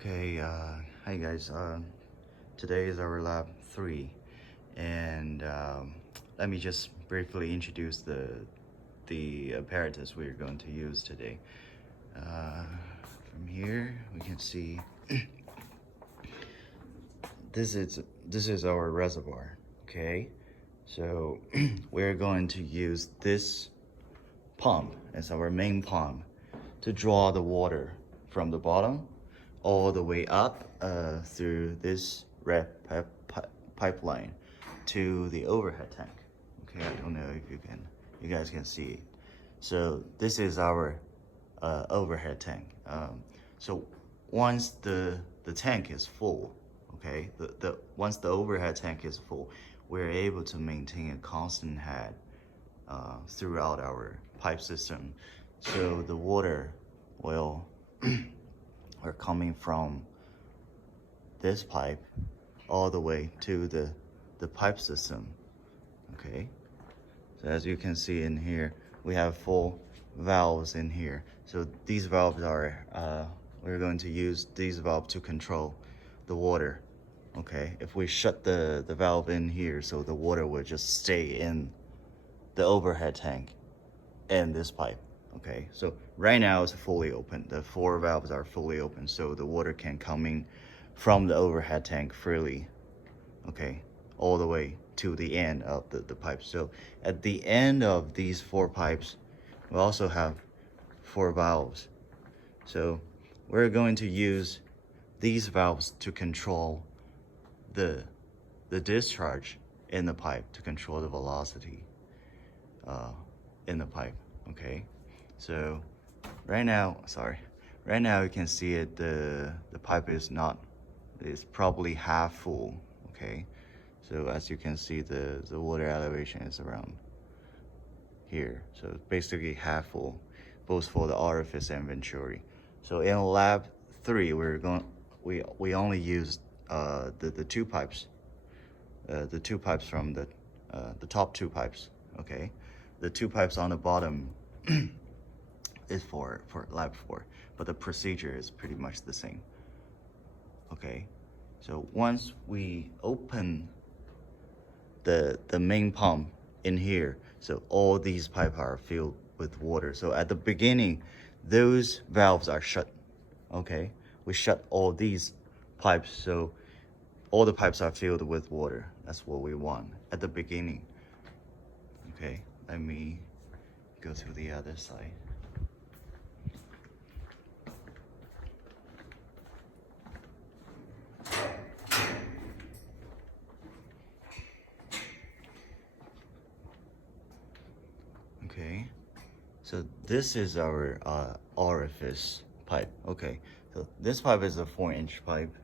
Okay, hi guys. Today is our lab 3, and let me just briefly introduce the apparatus we're going to use today. From here, we can see this is our reservoir. Okay, so we're going to use this pump as our main pump to draw the water from the bottom all the way up through this red pipeline to the overhead tank. Okay, I don't know if you guys can see it. So this is our overhead tank. So once the tank is full, okay, once the overhead tank is full, we're able to maintain a constant head throughout our pipe system. So the water will are coming from this pipe all the way to the pipe system. Okay, so as you can see in here, we have 4 valves in here. So these valves are we're going to use these valves to control the water. Okay, if we shut the valve in here, so the water will just stay in the overhead tank and this pipe. Okay, so right now it's fully open. The 4 valves are fully open, so the water can come in from the overhead tank freely. Okay, all the way to the end of the pipe. So at the end of these 4 pipes, we also have 4 valves. So we're going to use these valves to control the discharge in the pipe, to control the velocity in the pipe. Okay, so right now you can see it, the pipe is probably half full. Okay, so as you can see, the water elevation is around here, so basically half full, both for the orifice and venturi. So in lab 3, we only used the 2 pipes, the 2 pipes from the top 2 pipes. Okay, the 2 pipes on the bottom is for lab 4, but the procedure is pretty much the same. Okay, so once we open the main pump in here, so all these pipes are filled with water. So at the beginning, those valves are shut. Okay, we shut all these pipes, so all the pipes are filled with water. That's what we want at the beginning. Okay, let me go to the other side. Okay, so this is our orifice pipe. Okay, so this pipe is a 4-inch pipe,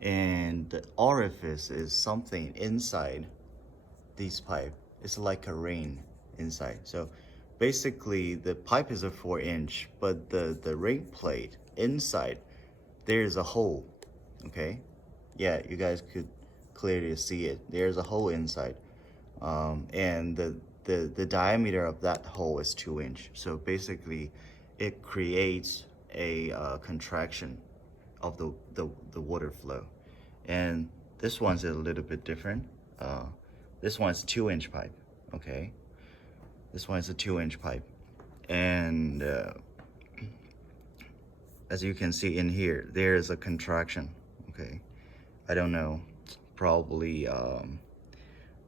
and the orifice is something inside this pipe. It's like a ring inside. So basically the pipe is a 4-inch, but the ring plate inside, there's a hole. Okay, yeah, you guys could clearly see it. There's a hole inside, and the diameter of that hole is 2-inch. So basically it creates a contraction of the water flow. And this one's a little bit different. This one's 2-inch pipe. Okay, this one's a 2-inch pipe, and as you can see in here, there is a contraction. Okay, I don't know, probably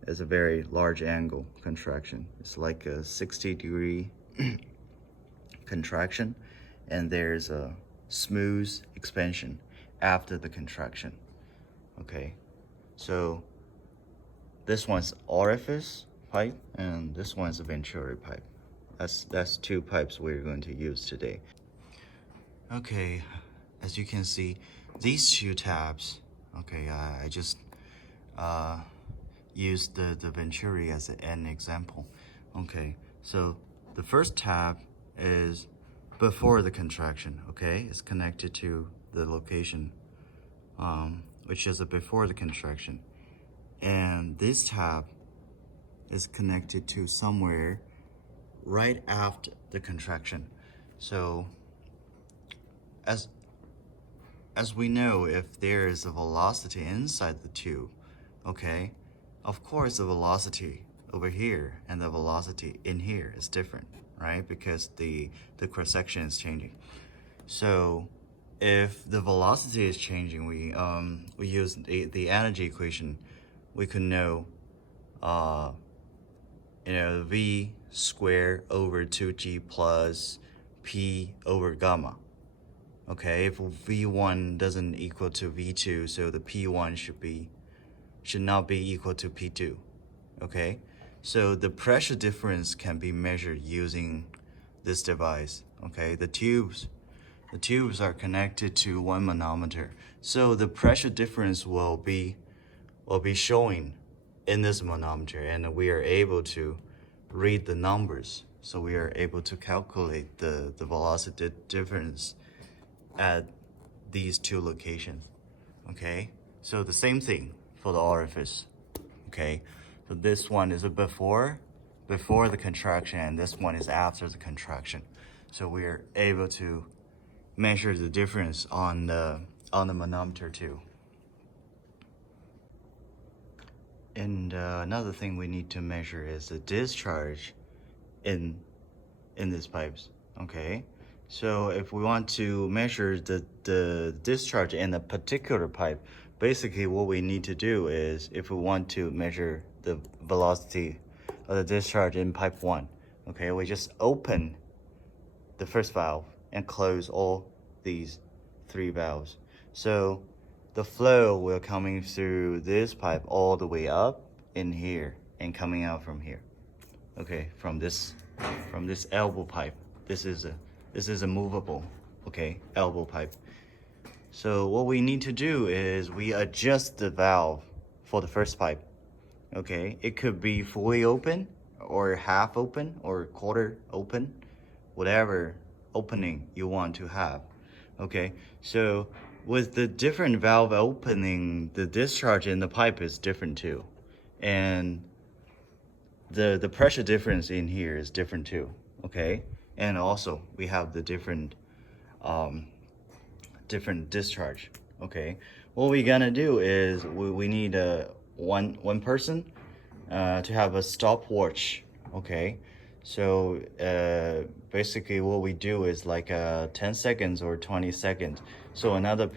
it's a very large angle contraction. It's like a 60-degree contraction, and there's a smooth expansion after the contraction. Okay, so this one's orifice pipe, and this one's a venturi pipe. That's 2 pipes we're going to use today. Okay, as you can see, these 2 tabs. Okay, I just used the venturi as an example. Okay, so the first tab is before the contraction. Okay, it's connected to the location, which is before the contraction, and this tab is connected to somewhere right after the contraction. So as as we know, if there is a velocity inside the tube, okay, of course the velocity over here and the velocity in here is different, right? Because the cross-section is changing. So if the velocity is changing, we use the energy equation. We could know, V squared over 2g plus p over gamma. Okay, if V1 doesn't equal to V2, so the P1 should not be equal to P2. Okay, so the pressure difference can be measured using this device. Okay, the tubes are connected to one manometer, so the pressure difference will be showing in this manometer, and we are able to read the numbers. So we are able to calculate the velocity difference at these two locations. Okay, so the same thing for the orifice. Okay, so this one is before the contraction, and this one is after the contraction. So we are able to measure the difference on the manometer too. And another thing we need to measure is the discharge in these pipes. Okay, so if we want to measure the discharge in a particular pipe, basically what we need to do is, if we want to measure the velocity of the discharge in pipe 1, okay, we just open the first valve and close all these 3 valves. So the flow will coming through this pipe all the way up in here and coming out from here. Okay, from this elbow pipe. This is a movable, okay, elbow pipe. So what we need to do is we adjust the valve for the first pipe. Okay, it could be fully open or half open or quarter open, whatever opening you want to have. Okay, so with the different valve opening, the discharge in the pipe is different too, and the pressure difference in here is different too. Okay, and also we have the different discharge. Okay, what we're gonna do is we need one person to have a stopwatch. Okay, so basically what we do is like 10 seconds or 20 seconds. So another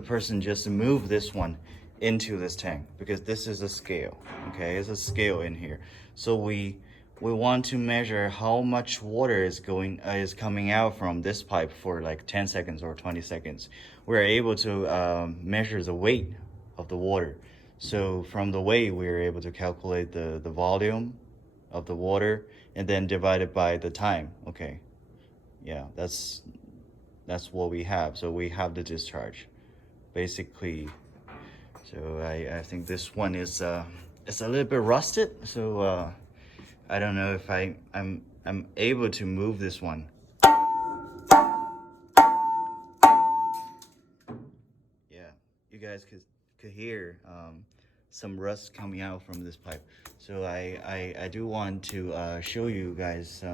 person just move this one into this tank, because this is a scale. Okay, it's a scale in here. So we want to measure how much water is coming out from this pipe for like 10 seconds or 20 seconds. We're able to measure the weight of the water. So from the weight, we're able to calculate the volume of the water and then divide it by the time. Okay, yeah, that's what we have. So we have the discharge, basically. So I think this one is it's a little bit rusted. So I don't know if I'm able to move this one. Yeah, you guys could hear some rust coming out from this pipe. So I do want to show you guys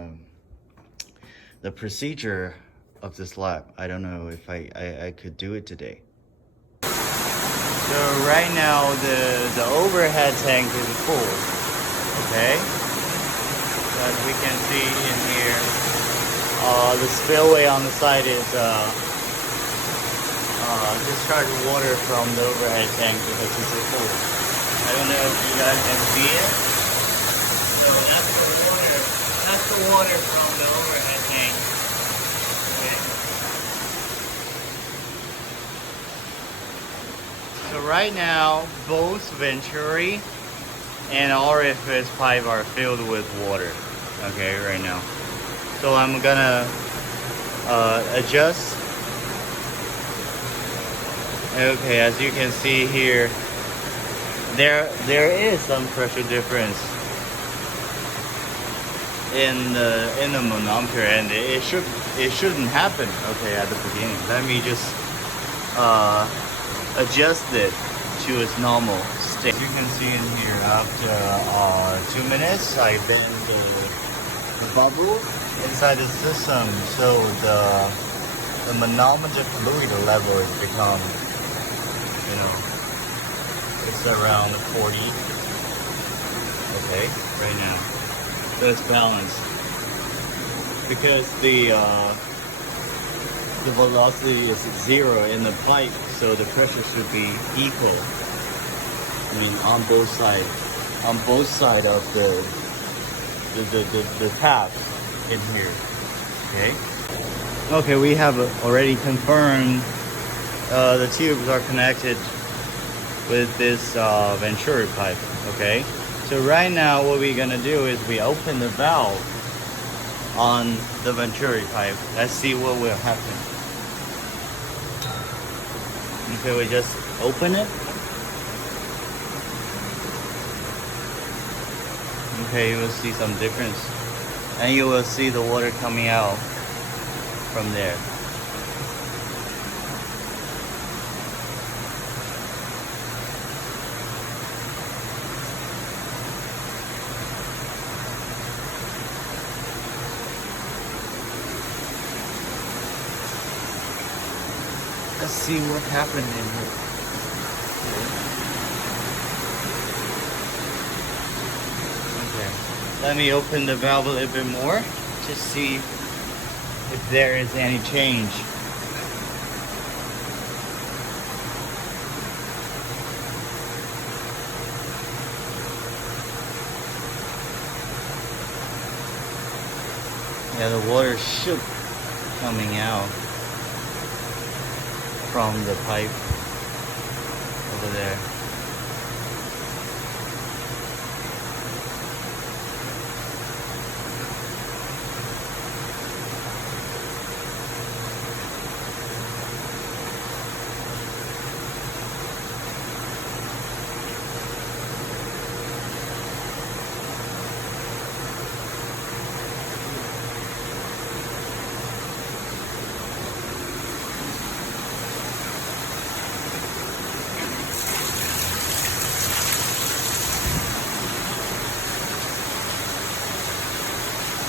the procedure of this lab. I don't know if I could do it today. So right now the overhead tank is full. Okay, as we can see in here, the spillway on the side is discharging water from the overhead tank because it's full. I don't know if you guys can see it. So that's the water. That's the water from the overhead tank. Okay. So right now, both venturi and orifice pipe are filled with water. Okay, right now. So I'm gonna adjust. Okay, as you can see here, there is some pressure difference in the manometer, and it shouldn't happen. Okay, at the beginning, let me just adjust it to its normal state. As you can see in here, after 2 minutes, I bend the bubble inside the system, so the the manometer fluid level has become, you know, it's around 40. Okay, right now. So it's balanced. Because the velocity is 0 in the pipe, so the pressure should be equal. I mean, on both sides of the path in here. Okay. Okay, we have already confirmed the tubes are connected with this venturi pipe. Okay. So right now, what we're gonna do is we open the valve on the venturi pipe. Let's see what will happen. Okay, we just open it. Okay, you will see some difference. And you will see the water coming out from there. Let's see what happened in here. Okay. Let me open the valve a little bit more to see if there is any change. Yeah, the water should coming out from the pipe over there.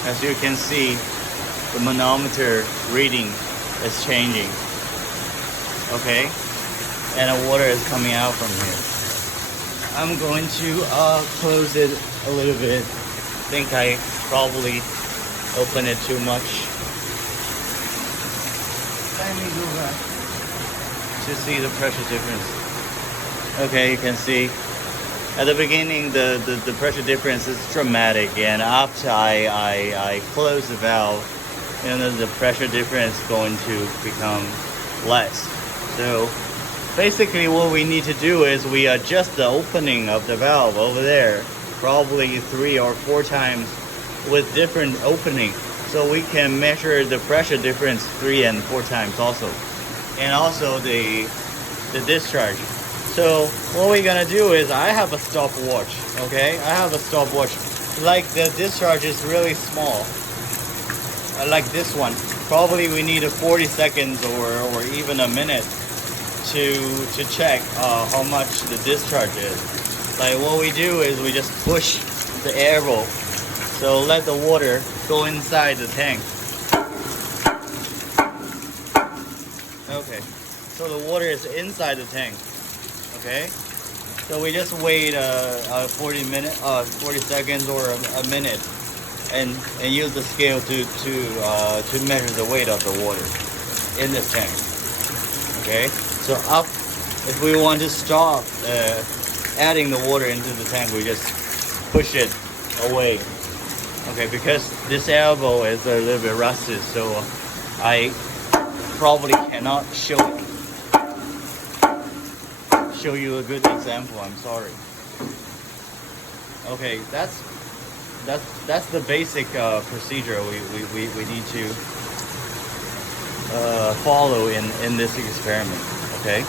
As you can see, the manometer reading is changing. Okay, and the water is coming out from here. I'm going to close it a little bit. I think I probably opened it too much. Let me go back to see the pressure difference. Okay, you can see at the beginning the pressure difference is dramatic, and after I close the valve, and then the pressure difference is going to become less. So basically what we need to do is we adjust the opening of the valve over there, probably 3 or 4 times with different opening, so we can measure the pressure difference 3 and 4 times also, and also the discharge. So what we're gonna do is I have a stopwatch. Okay, I have a stopwatch. Like the discharge is really small, like this one. Probably we need 40 seconds or even a minute to check how much the discharge is. Like what we do is we just push the air bowl, so let the water go inside the tank. Okay, so the water is inside the tank. Okay, so we just wait 40 seconds or a minute, and use the scale to measure the weight of the water in this tank. Okay, so if we want to stop adding the water into the tank, we just push it away. Okay, because this elbow is a little bit rusted, so I probably cannot show you a good example. I'm sorry. Okay, that's the basic procedure we need to follow in this experiment. Okay.